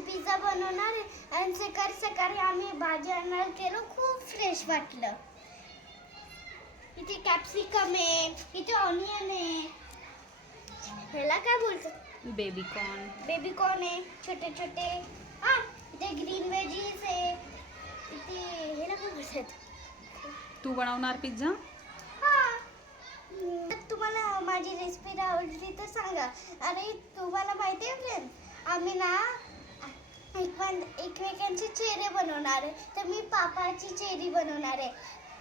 Pizza बनवणार आहे. आणि सकाळी सकाळी आम्ही भाजी आणायला गेलो खूप फ्रेश वाटलं. इथे कॅप्सिकम आहे इथे ऑनियन आहे. ह्याला काय बोलतात? बेबी कॉर्न बेबी कॉर्न आहे छोटे छोटे. हा इथे ग्रीन व्हेजीस आहे. इथे हे ना काय बोलतात? तू बनवणार पिझ्झा? हा. तुम्हाला माझी रेसिपी आवडली तर सांगा. अरे तुम्हाला माहिती आहे फ्रेंड आम्ही ना एकमेकां एकमेकांचे चेहरे बनवणार आहे. तर मी पापाची चेहरी बनवणार आहे.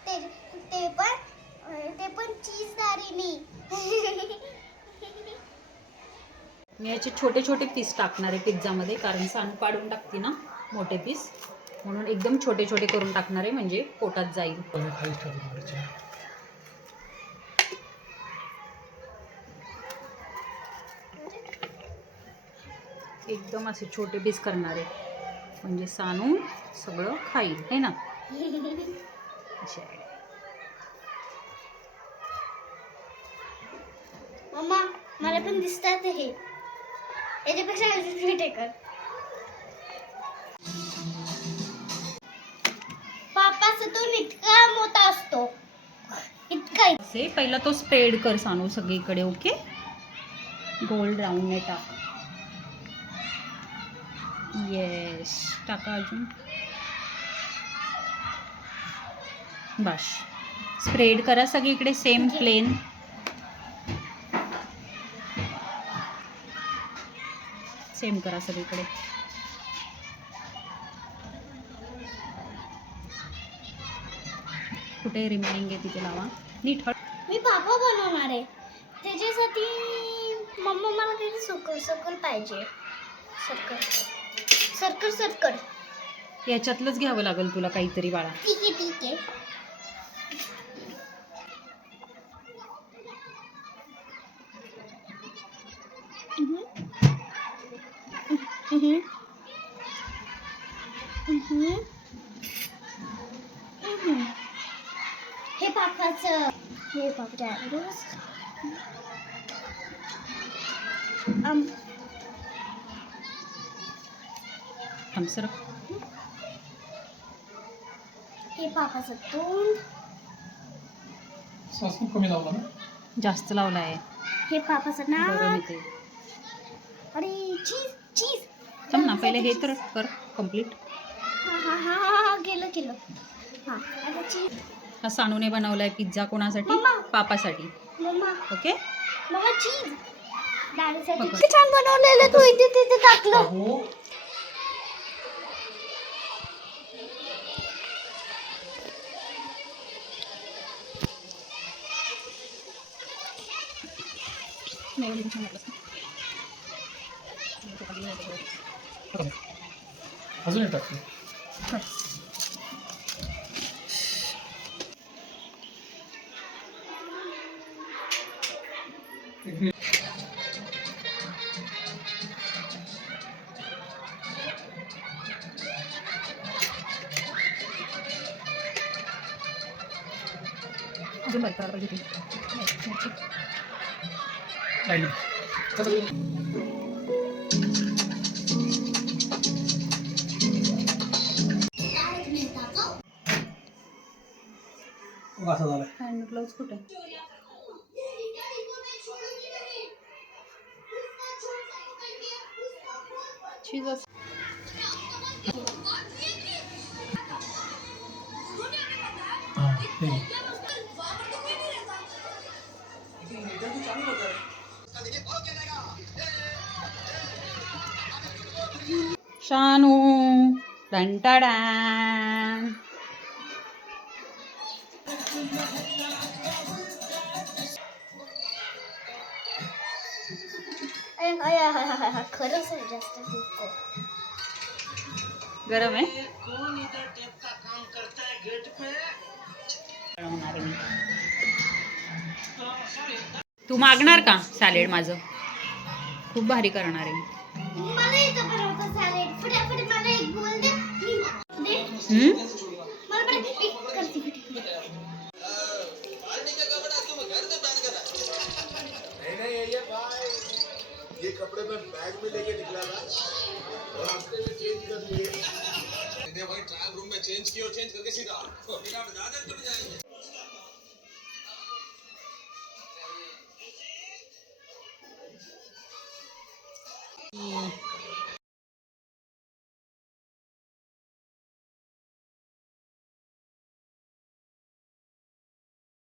ते ते पण ते पण चीजदारीनी मी याचे छोटे छोटे पीस टाकणार आहे पिझ्झामध्ये कारण सानू पाडून टाकते ना मोठे पीस म्हणून एकदम छोटे छोटे करून टाकणार आहे म्हणजे पोटात जाईल. एकदम असे छोटे पीस करणार आहे. म्हणजे सानू सगळं खाईल है ना. मम्मा मला पण दिसतात हे. याच्यापेक्षा अजून छोटे कर पापाचा तो इतका मोठा असतो. इतका असे पहिला तो स्प्रेड कर सानू सगळीकडे ओके गोल्ड राऊंडने टाक. येस टाका अजून बस स्प्रेड करा सगळीकडे सेम प्लेन सेम करा सगळीकडे कुठे रिमेनिंग आहे तिथे लावा नीट मी पापा बनवणार आहे. त्याच्यासाठी मम्मा मला काही सकल सकल पाहिजे. सर्कल सर्कल सर्कल याच्यातलंच घ्यावं लागेल तुला काहीतरी बाळा. ठीक आहे ठीक आहे. हे पापाचं. हे आम थांब सर. हे पापाचं तोंड सॉस खूप कमी लावला ना? जास्त लावला आहे हे पापाचं नाक. अरे चीज चीज थांब ना पहिले हे तर कर कंप्लीट हा हा हा हा हा गेलं गेलं. हा आता चीज हा सानूने बनवलाय पिझ्झा कोणासाठी? मम्मा. पापासाठी. मम्मा. ओके? मम्मा चीज बघ. किती छान बनवलेलं तू इथे तिथे टाकलं. हो अजून एक टाकते एक मिनिट. अजून बारीक करायला पाहिजे ती. लाईन. कसं? बघ, असं झालंय हँड ग्लोव्ज कुठे चीज शानू. टंटाडॅन खरंच जास्त गरम आहे. तू मागणार का सॅलेड माझं? खूप भारी करणार आहे. ये कपड़े मैं बैग में लेके निकला था रास्ते में चेंज कर लिए मैंने भाई ट्रायल रूम में चेंज किया चेंज करके सीधा फिर आप ज़्यादा चले जाएँगे की